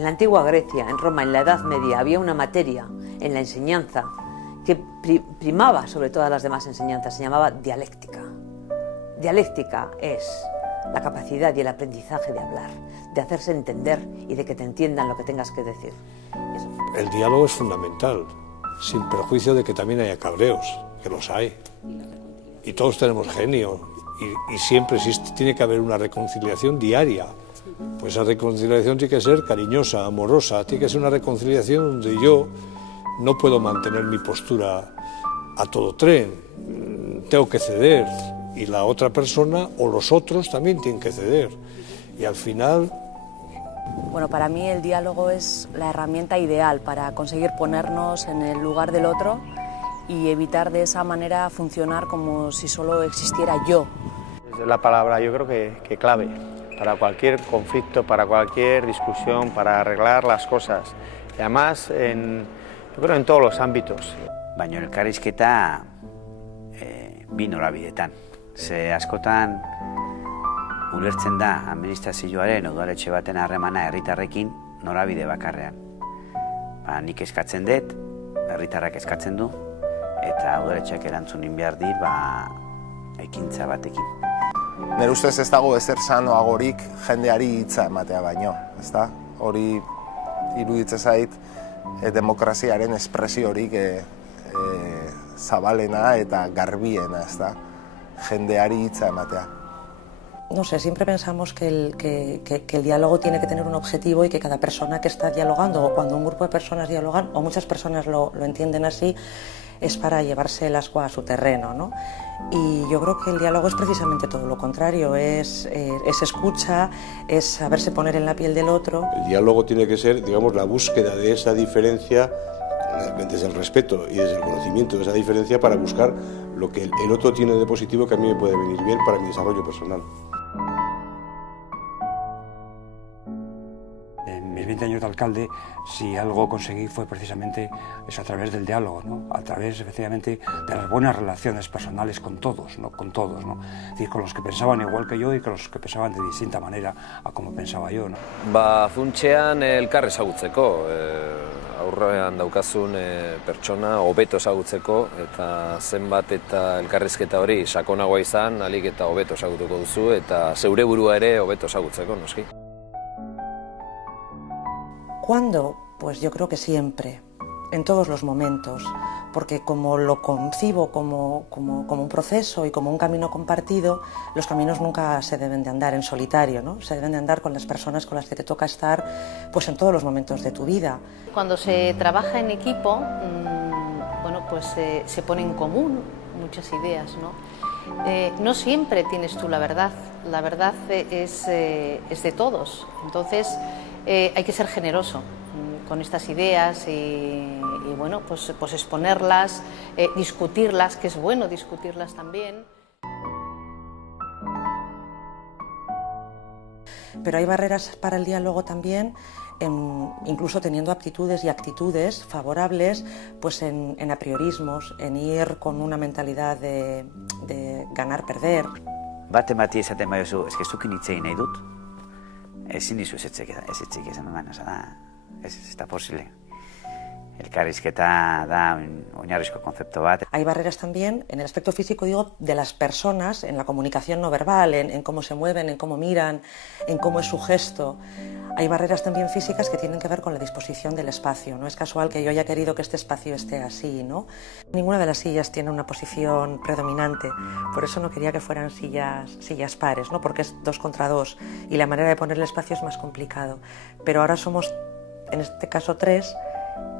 En la antigua Grecia, en Roma, en la Edad Media, había una materia en la enseñanza que primaba sobre todas las demás enseñanzas, se llamaba dialéctica. Dialéctica es la capacidad y el aprendizaje de hablar, de hacerse entender y de que te entiendan lo que tengas que decir. El diálogo es fundamental, sin perjuicio de que también haya cabreos, que los hay. Y todos tenemos genio, y siempre tiene que haber una reconciliación diaria. Pues esa reconciliación tiene que ser cariñosa, amorosa, tiene que ser una reconciliación donde yo no puedo mantener mi postura a todo tren, tengo que ceder, y la otra persona o los otros también tienen que ceder. Y al final... Bueno, para mí el diálogo es la herramienta ideal para conseguir ponernos en el lugar del otro y evitar de esa manera funcionar como si solo existiera yo. Es la palabra, yo creo que clave para cualquier conflicto, para cualquier discusión, para arreglar las cosas. Y además, yo creo en todos los ámbitos. Baina elkarrizketa bi norabidetan. Ze askotan ulertzen da administrazioaren udaletxe baten harremana herritarrekin norabide bakarrean. Nik eskatzen dut, herritarrak eskatzen du, eta udaletxeak erantzunin behar dir ekintza batekin. Nire ustez ez dago ezer sanoagorik jendeari hitza ematea baino, ezta? Hori iruditzen zait demokraziaren espresiorik zabalena eta garbiena, ezta? Jendeari hitza ematea. No sé, siempre pensamos que el diálogo tiene que tener un objetivo y que cada persona que está dialogando, o cuando un grupo de personas dialogan, o muchas personas lo entienden así, es para llevarse el ascua a su terreno, ¿no? Y yo creo que el diálogo es precisamente todo lo contrario, es escucha, es saberse poner en la piel del otro. El diálogo tiene que ser, digamos, la búsqueda de esa diferencia desde el respeto y desde el conocimiento de esa diferencia para buscar lo que el otro tiene de positivo que a mí me puede venir bien para mi desarrollo personal. En mis 20 años de alcalde, si algo conseguí fue precisamente eso, a través del diálogo, ¿no? A través, efectivamente, de las buenas relaciones personales con todos, ¿no? Con todos, ¿no? Es decir, con los que pensaban igual que yo y con los que pensaban de distinta manera a como pensaba yo, ¿no? Funtsean elkar ezagutzeko, aurrean daukazun pertsona hobeto ezagutzeko eta zenbat eta elkarrizketa hori sakonagoa izan, ahalik eta hobeto ezagutuko duzu eta zeure burua ere hobeto ezagutzeko, noski. ¿Cuándo? Pues yo creo que siempre, en todos los momentos, porque como lo concibo como un proceso y como un camino compartido, los caminos nunca se deben de andar en solitario, ¿no? Se deben de andar con las personas con las que te toca estar pues en todos los momentos de tu vida. Cuando se trabaja en equipo, bueno, pues se pone en común muchas ideas, ¿no? No siempre tienes tú la verdad es de todos, entonces hay que ser generoso con estas ideas y bueno, pues exponerlas, discutirlas, que es bueno discutirlas también. Pero hay barreras para el diálogo también, incluso teniendo aptitudes y actitudes favorables, pues en apriorismos, en ir con una mentalidad de ganar-perder. Bate bati esaten baiozu, eske zukin hitz egin nahi dut, ezin dizu ezetzik esan eman, ez da posible. Elkarrizketa da oinarrizko kontzeptu bat. Hay barreras también, en el aspecto físico, digo, de las personas, en la comunicación no verbal, en cómo se mueven, en cómo miran, en cómo es su gesto. Hay barreras también físicas que tienen que ver con la disposición del espacio. No es casual que yo haya querido que este espacio esté así, ¿no? Ninguna de las sillas tiene una posición predominante, por eso no quería que fueran sillas pares, ¿no? Porque es 2 contra 2 y la manera de poner el espacio es más complicado. Pero ahora somos, en este caso, 3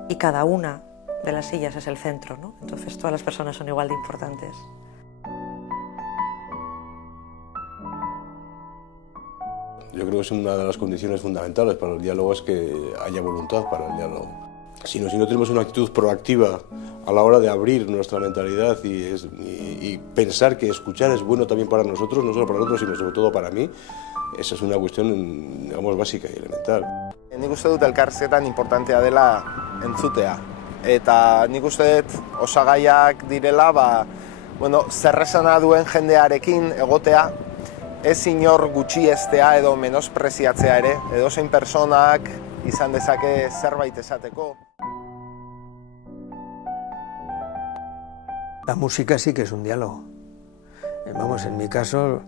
y cada una de las sillas es el centro, ¿no? Entonces todas las personas son igual de importantes. Yo creo que es una de las condiciones fundamentales para el diálogo es que haya voluntad para el diálogo. Si no tenemos una actitud proactiva a la hora de abrir nuestra mentalidad y pensar que escuchar es bueno también para nosotros, no solo para nosotros, sino sobre todo para mí, esa es una cuestión, digamos, básica y elemental. Nik uste dut elkarrizketan importantea dela entzutea. Eta nik uste dut osagaiak direla, bueno, zerresana duen jendearekin egotea, ez inor gutxiestea edo menospreziatzea ere, edozein personak izan dezake zerbait esateko. La música sí que es un diálogo. Vamos, en mi caso,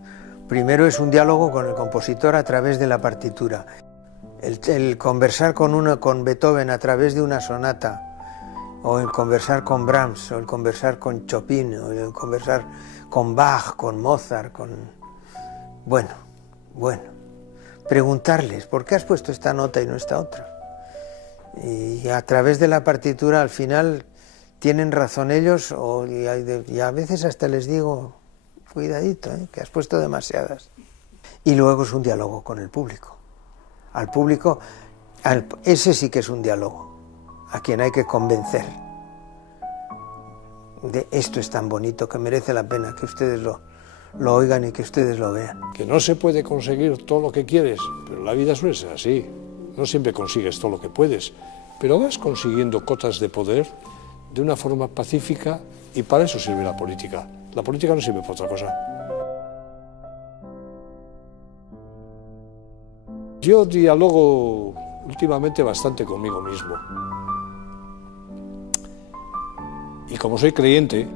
primero es un diálogo con el compositor a través de la partitura. El conversar con Beethoven a través de una sonata, o el conversar con Brahms, o el conversar con Chopin, o el conversar con Bach, con Mozart, Bueno, preguntarles, ¿por qué has puesto esta nota y no esta otra? Y a través de la partitura, al final, tienen razón ellos, y a veces hasta les digo, cuidadito, que has puesto demasiadas. Y luego es un diálogo con el público. Al público, ese sí que es un diálogo, a quien hay que convencer de esto es tan bonito que merece la pena que ustedes lo oigan y que ustedes lo vean. Que no se puede conseguir todo lo que quieres, pero la vida suele ser así. No siempre consigues todo lo que puedes, pero vas consiguiendo cotas de poder de una forma pacífica, y para eso sirve la política. La política no sirve para otra cosa. Yo dialogo últimamente bastante conmigo mismo. Y como soy creyente,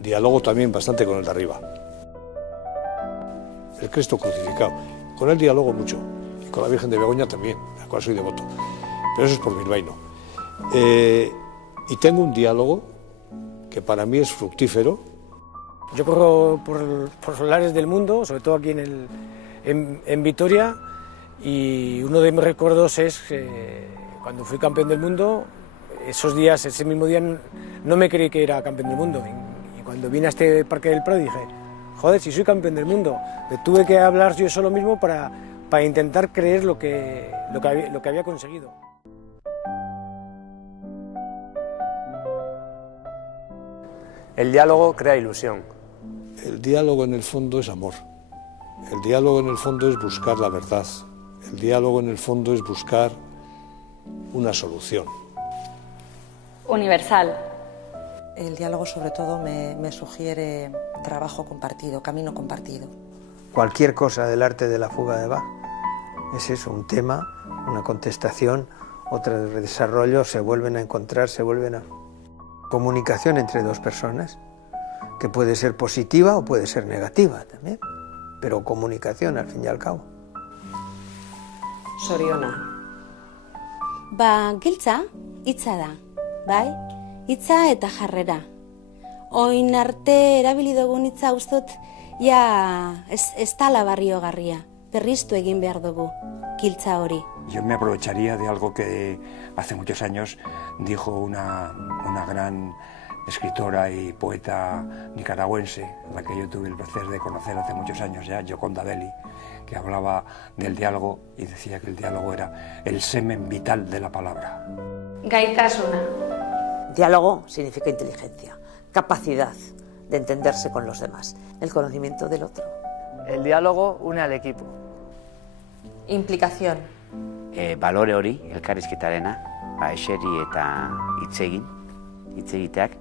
dialogo también bastante con el de arriba. El Cristo crucificado. Con él dialogo mucho. Y con la Virgen de Begoña también, a la cual soy devoto. Pero eso es por bilbaíno. Y tengo un diálogo que para mí es fructífero. Yo corro por los lares del mundo, sobre todo aquí en Vitoria, y uno de mis recuerdos es cuando fui campeón del mundo. Esos días, ese mismo día, no me creí que era campeón del mundo. Y cuando vine a este Parque del Prado dije, joder, si soy campeón del mundo. Tuve que hablar yo solo mismo para intentar creer lo que había conseguido. El diálogo crea ilusión. El diálogo en el fondo es amor. El diálogo en el fondo es buscar la verdad. El diálogo en el fondo es buscar una solución. Universal. El diálogo sobre todo me sugiere trabajo compartido, camino compartido. Cualquier cosa del arte de la fuga de Bach es eso, un tema, una contestación, otro desarrollo, se vuelven a encontrar, comunicación entre dos personas, que puede ser positiva o puede ser negativa también, pero comunicación al fin y al cabo. Soriona. Giltza, hitza da, bai? Hitza eta jarrera. Oin arte erabili dugun hitza ustot, ja ez tala barriogarria, berriztu egin behar dugu, giltza hori. Yo me aprovecharía de algo que hace muchos años dijo una gran escritora y poeta nicaragüense, a la que yo tuve el placer de conocer hace muchos años ya, Gioconda Belli, que hablaba del diálogo y decía que el diálogo era el semen vital de la palabra. Gaitasuna. Diálogo significa inteligencia, capacidad de entenderse con los demás, el conocimiento del otro. El diálogo une al equipo. Implicación. Balore hori, elkarrizketarena, eseri eta hitz egiteak,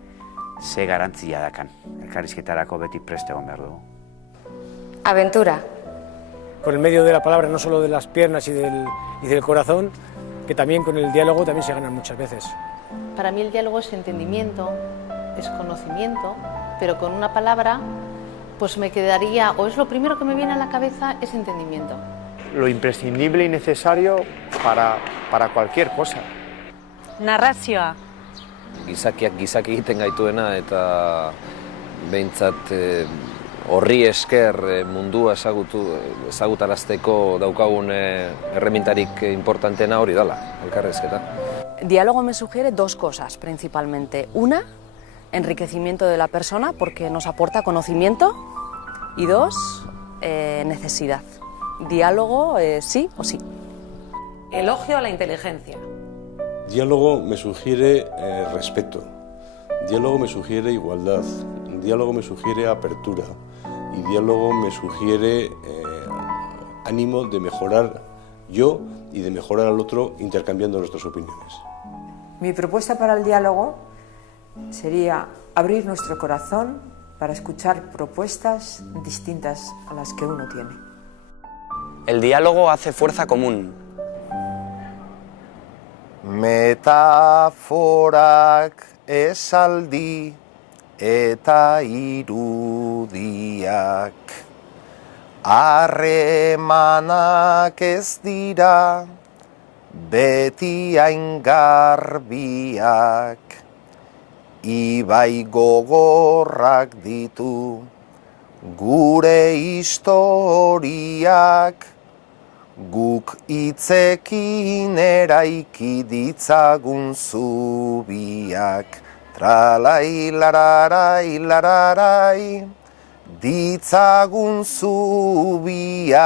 ze garantzia dakan. Elkarrizketarako beti prest egon behar dugu. Aventura. Por el medio de la palabra, no solo de las piernas y del corazón, que también con el diálogo también se gana muchas veces. Para mí el diálogo es entendimiento, es conocimiento, pero con una palabra pues me quedaría, o es lo primero que me viene a la cabeza, es entendimiento. Lo imprescindible y necesario para cualquier cosa. Narrazioa. Gizakiak gizaki egiten gaituena eta behintzat horri esker mundua ezagutarazteko daukagun erremintarik importantena hori dela, elkarrizketa. Diálogo me sugiere dos cosas principalmente. Una, enriquecimiento de la persona porque nos aporta conocimiento, y dos, necesidad. Diálogo sí o sí. Elogio a la inteligencia. Diálogo me sugiere respeto, diálogo me sugiere igualdad, diálogo me sugiere apertura y diálogo me sugiere ánimo de mejorar yo y de mejorar al otro intercambiando nuestras opiniones. Mi propuesta para el diálogo sería abrir nuestro corazón para escuchar propuestas distintas a las que uno tiene. El diálogo hace fuerza común. Metaforak, esaldi eta irudiak. Harremanak ez dira beti hain garbiak. Ibai gogorrak ditu gure historiak. Guk hitzekin eraiki ditzagun zubiak. Tralai lararai lararai ditzagun zubiak.